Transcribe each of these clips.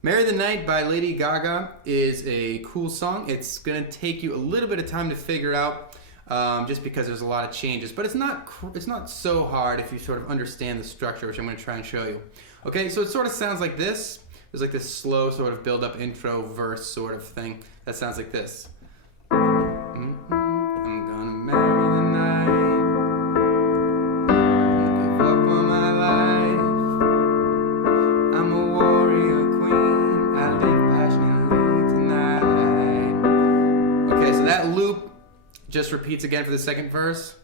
Marry the Night by Lady Gaga is a cool song. It's going to take you a little bit of time to figure out just because there's a lot of changes. But it's not so hard if you sort of understand the structure, which I'm going to try and show you. Okay, so it sort of sounds like this. There's like this slow sort of build-up intro verse sort of thing that sounds like this. I'm gonna marry the night. Give up on my life. I'm a warrior queen. I live passionately tonight. Okay, so that loop just repeats again for the second verse.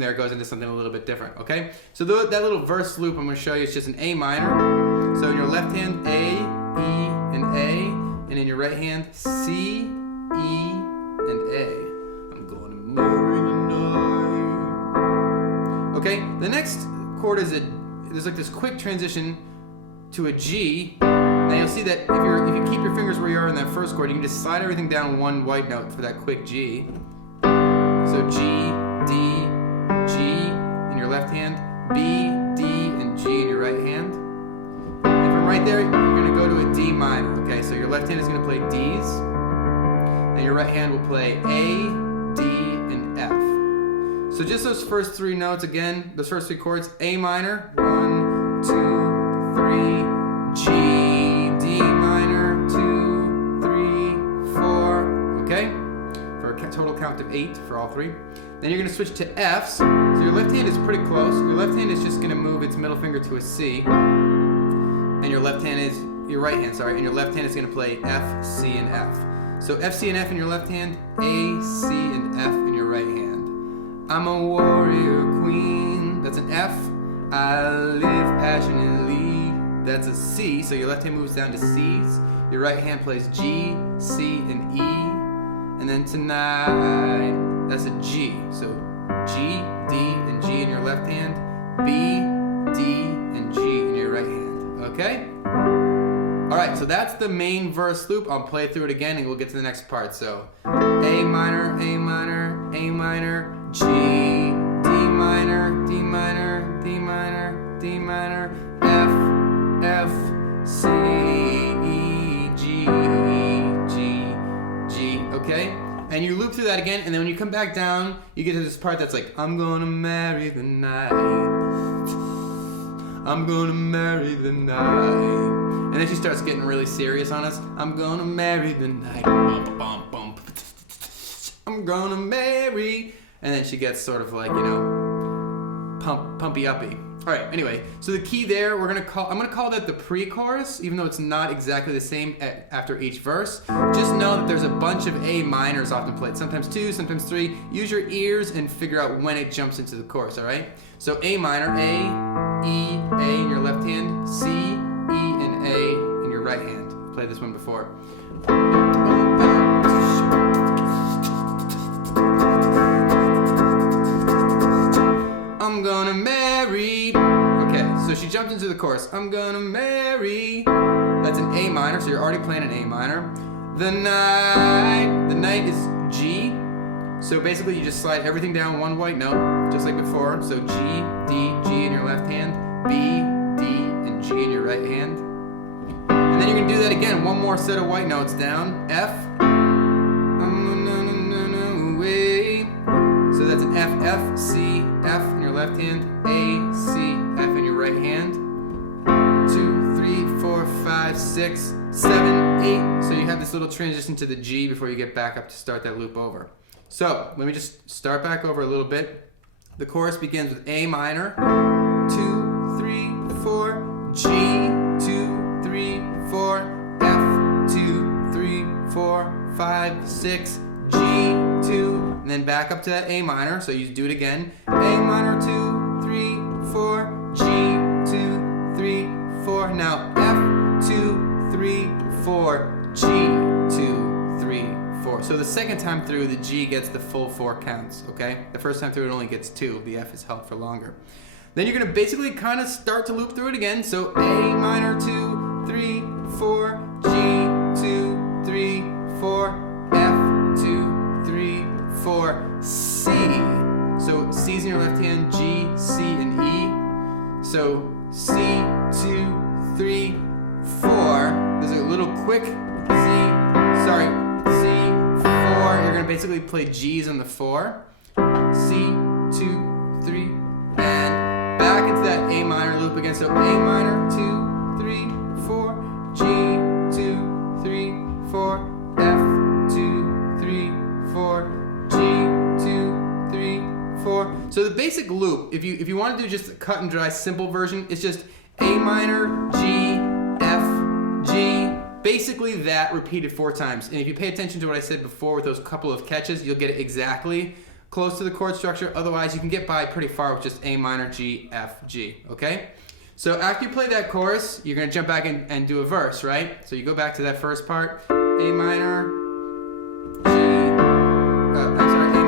There goes into something a little bit different, okay? So that little verse loop I'm going to show you is just an A minor. So in your left hand, A, E, and A, and in your right hand, C, E, and A. I'm going to marry the night. Okay, the next chord is there's like this quick transition to a G. Now you'll see that if you keep your fingers where you are in that first chord, you can just slide everything down one white note for that quick G. So G, D, G in your left hand, B, D, and G in your right hand. And from right there, you're going to go to a D minor. Okay, so your left hand is going to play Ds, and your right hand will play A, D, and F. So just those first three notes again, those first three chords: A minor, 1, 2, 3, G, D minor, 2, 3, 4. Okay, for a total count of 8 for all three. Then you're going to switch to Fs. So your left hand is pretty close. Your left hand is just going to move its middle finger to a C. And your right hand is going to play F, C, and F. So F, C, and F in your left hand, A, C, and F in your right hand. I'm a warrior queen. That's an F. I live passionately. That's a C. So your left hand moves down to Cs. Your right hand plays G, C, and E. And then tonight, that's a G. So G, D, and G in your left hand, B, D, and G in your right hand. Okay? Alright, so that's the main verse loop. I'll play through it again and we'll get to the next part. So A minor, A minor, A minor, G, D minor, D minor, D minor, D minor, F, F, C, E, G, G, G. Okay? And you loop through that again, and then when you come back down, you get to this part that's like, I'm gonna marry the night. I'm gonna marry the night. And then she starts getting really serious on us. I'm gonna marry the night. Bum, bum, bum. I'm gonna marry. And then she gets sort of like, pumpy uppy. All right, anyway, so the key there, I'm gonna call that the pre-chorus, even though it's not exactly the same after each verse. Just know that there's a bunch of A minors often played, sometimes 2, sometimes 3. Use your ears and figure out when it jumps into the chorus, all right? So A minor, A, E, A in your left hand, C, E, and A in your right hand. Played this one before. I'm gonna marry. Okay, so she jumped into the chorus. I'm gonna marry. That's an A minor, so you're already playing an A minor. The night is G. So basically you just slide everything down one white note, just like before. So G, D, G in your left hand, B, D, and G in your right hand. And then you're gonna do that again, one more set of white notes down. F. So that's an F, F, C, F in your left hand, A, C, F in your right hand. 2, 3, 4, 5, 6, 7, 8. So you have this little transition to the G before you get back up to start that loop over. So let me just start back over a little bit. The chorus begins with A minor, 2, 3, 4, G, 2, 3, 4, F, 2, 3, 4, 5, 6, G, 2, and then back up to that A minor, so you do it again. A minor, 2, 3, 4, G, 2, 3, 4. Now F, 2, 3, 4, G, 2, 3, 4. So the second time through, the G gets the full 4 counts, okay? The first time through, it only gets 2. The F is held for longer. Then you're going to basically kind of start to loop through it again. So A minor, 2, 3, 4, G, 2, 3, 4, F, 2, 3, 4, C. So C's in your left hand, G, C, and E. So C, 2, 3, 4. There's a little quick C, 4. You're gonna basically play G's on the 4. C, 2, 3, and back into that A minor loop again. So A minor, 2, 3, 4, G, 2, 3, 4, F, 2, 3, 4, G, 2, 3, 4. So the basic loop, if you want to do just a cut and dry simple version, it's just A minor, G, F, G. Basically that repeated 4 times. And if you pay attention to what I said before with those couple of catches, you'll get it exactly close to the chord structure. Otherwise, you can get by pretty far with just A minor, G, F, G, okay? So after you play that chorus, you're gonna jump back and do a verse, right? So you go back to that first part, A minor, G, A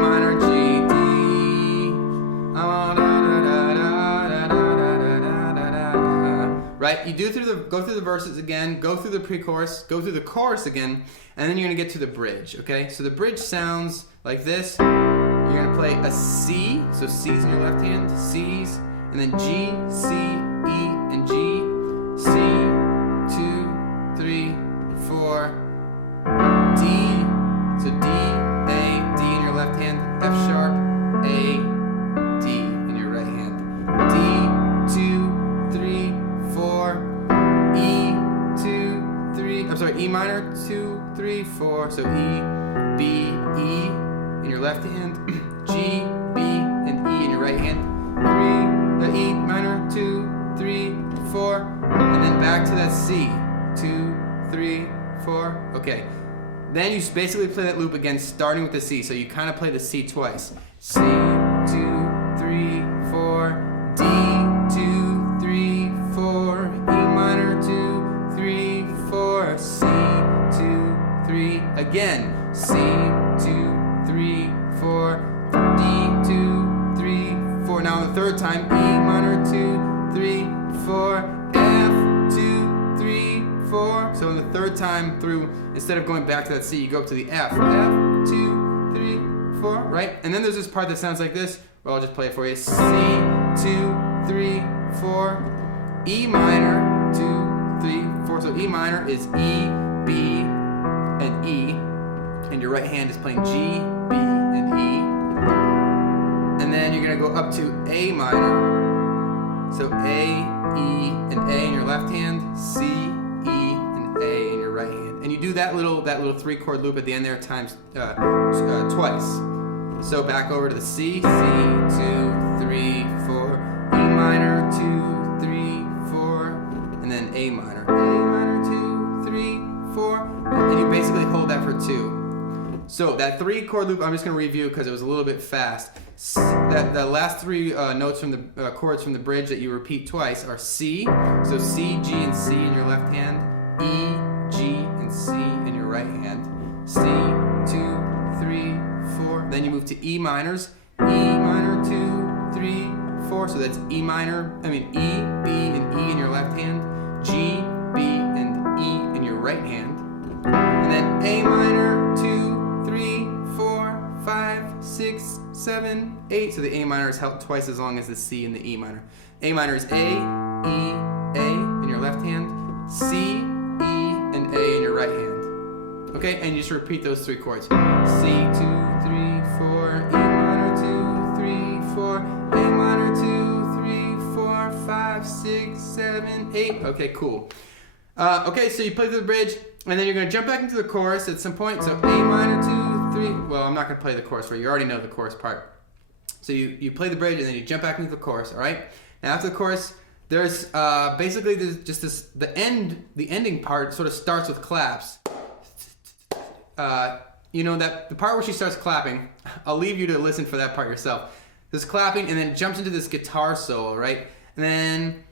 minor, G, D, right? You go through the verses again, go through the pre-chorus, go through the chorus again, and then you're gonna get to the bridge, okay? So the bridge sounds like this. You're gonna play a C, so C's in your left hand, C's, and then G, C, E, and G, C, 2, 3, 4, D, so D, A, D in your left hand, F sharp, A, D in your right hand, D, 2, 3, 4, E, 2, 3, E minor, 2, 3, 4, so E, B, E in your left hand, G, B, and E in your right hand, 3, the E minor, 2, 3, 4, and then back to that C, 2, 3, 4, okay. Then you basically play that loop again, starting with the C, so you kind of play the C twice. C, 2, 3, 4, D, 2, 3, 4, E minor, 2, 3, 4, C, 2, 3, again, C, 2, 3, 4, D, 2, 3, 4. Now on the third time, E minor, 2, 3, 4, F, 2, 3, 4. So on the third time through, instead of going back to that C, you go up to the F. F, 2, 3, 4, right? And then there's this part that sounds like this. Well, I'll just play it for you. C, 2, 3, 4, E minor, 2, 3, 4. So E minor is E, B, and E. And your right hand is playing G, B, and E. And then you're gonna go up to A minor. So A, E, and A in your left hand, C, E, and A in your right hand. And you do that little 3-chord loop at the end there times twice. So back over to the C, C, 2, 3, 4, E minor, 2, 3, 4, and then A minor, 2, 3, 4, and you basically hold that for 2. So that 3-chord loop, I'm just going to review because it was a little bit fast. The last 3 notes from the chords from the bridge that you repeat twice are C, so C, G, and C in your left hand, E, G, and C in your right hand, C, 2, 3, 4. Then you move to E minors, E minor, 2, 3, 4. So that's E, B, and E in your left hand, G, B, and E in your right hand, and then A minor, 2, 3, 4, 5, 6, 7, 8. So the A minor is held twice as long as the C and the E minor. A minor is A, E, A in your left hand, C, E, and A in your right hand. Okay, and you just repeat those 3 chords. C, 2, 3, 4, E minor, 2, 3, 4, A minor, 2, 3, 4, 5, 6, 7, 8. Okay, cool. Okay, so you play through the bridge, and then you're going to jump back into the chorus at some point. So A minor, 2, 3. Well, I'm not going to play the chorus for you. You already know the chorus part. So you play the bridge, and then you jump back into the chorus, all right? Now after the chorus, there's basically the ending part sort of starts with claps. You know, that the part where she starts clapping, I'll leave you to listen for that part yourself. There's clapping, and then it jumps into this guitar solo, right? And then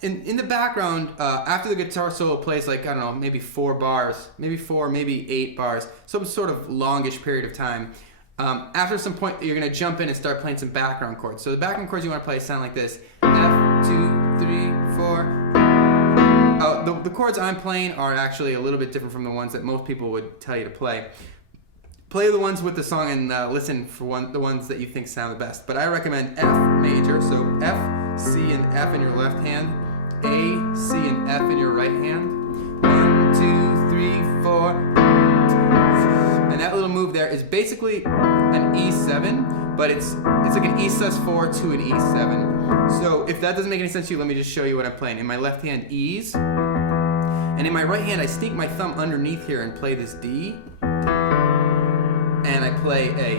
in the background, after the guitar solo plays like, I don't know, maybe 4 bars, maybe 8 bars, some sort of longish period of time. After some point, you're gonna jump in and start playing some background chords. So the background chords you want to play sound like this: F, 2, 3, 4. the chords I'm playing are actually a little bit different from the ones that most people would tell you to play. Play the ones with the song and listen for the ones that you think sound the best. But I recommend F major, so F, C, and F in your left hand, A, C, and F in your right hand. 1, 2, 3, 4. And that little move there is basically an E7, but it's like an E sus4 to an E7. So if that doesn't make any sense to you, let me just show you what I'm playing. In my left hand, E's, and in my right hand, I sneak my thumb underneath here and play this D. And I play a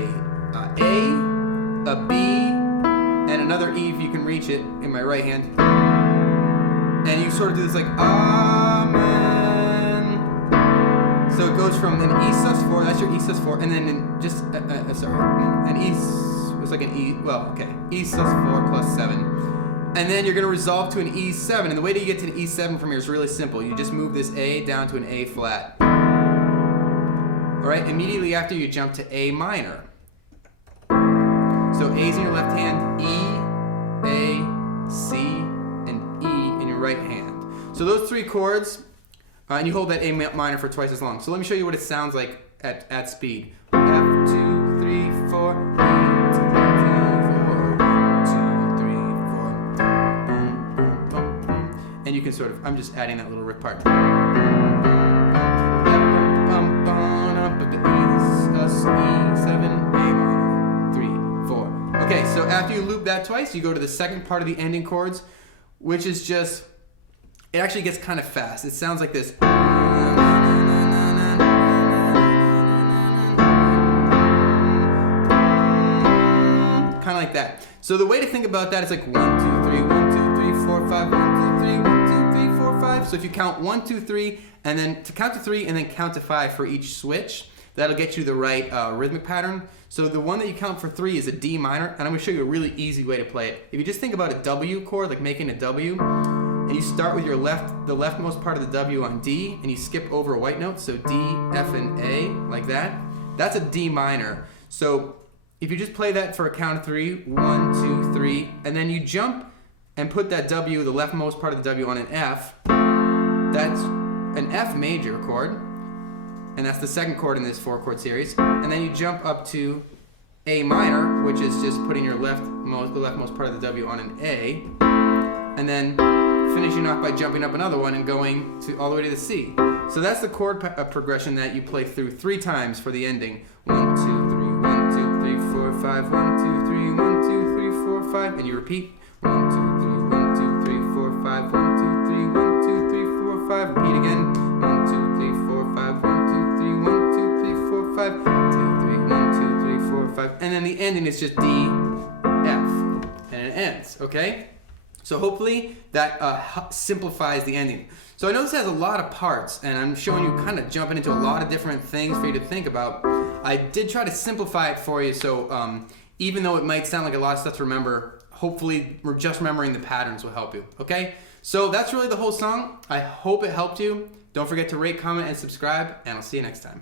B, and another E if you can reach it in my right hand. And you sort of do this like Amen. So it goes from an E sus4, that's your E sus4, and then just an E. It's like an E. Well, okay, E sus4 plus 7, and then you're going to resolve to an E7. And the way that you get to an E7 from here is really simple. You just move this A down to an A flat. All right, immediately after you jump to A minor. So A's in your left hand, E, A, C, and E in your right hand. So those three chords, and you hold that A minor for twice as long. So let me show you what it sounds like at speed. F, 2, 3, 4, E, 2, 3, 4, 1, 2, 3, 4. Boom, boom, boom. And you can sort of, I'm just adding that little riff part. Okay, so after you loop that twice, you go to the second part of the ending chords, which is just, it actually gets kind of fast. It sounds like this. Kind of like that. So the way to think about that is like 1, 2, 3, 1, 2, 3, 4, 5, 1, 2, 3, 1, 2, 3, 4, 5. So if you count 1, 2, 3, and then to count to 3 and then count to 5 for each switch, that'll get you the right rhythmic pattern. So the one that you count for 3 is a D minor, and I'm going to show you a really easy way to play it. If you just think about a W chord, like making a W, and you start with your the leftmost part of the W on D, and you skip over a white note, so D, F, and A, like that, that's a D minor. So if you just play that for a count of 3, 1, 2, 3, and then you jump and put that W, the leftmost part of the W, on an F, that's an F major chord. And that's the second chord in this 4-chord series. And then you jump up to A minor, which is just putting your the leftmost part of the W on an A, and then finishing off by jumping up another one and going all the way to the C. So that's the chord progression that you play through 3 times for the ending. 1, 2, 3, 1, 2, 3, 4, 5, 1, 2, 3, 1, 2, 3, 4, 5, and you repeat. 1, 2, 3, 1, 2, 3, 4, 5, 1, 2, 3, 1, 2, 3, 4, 5. Repeat again. 1, 2, 3, 4, 5, 1, 2, 3, 1, 2, 3, 4, 5, 2, 3, 1, 2, 3, 4, 5. And then the ending is just D, F, and it ends, okay? So hopefully that simplifies the ending. So I know this has a lot of parts, and I'm showing you kind of jumping into a lot of different things for you to think about. I did try to simplify it for you, so even though it might sound like a lot of stuff to remember, hopefully just remembering the patterns will help you, okay? So that's really the whole song. I hope it helped you. Don't forget to rate, comment, and subscribe, and I'll see you next time.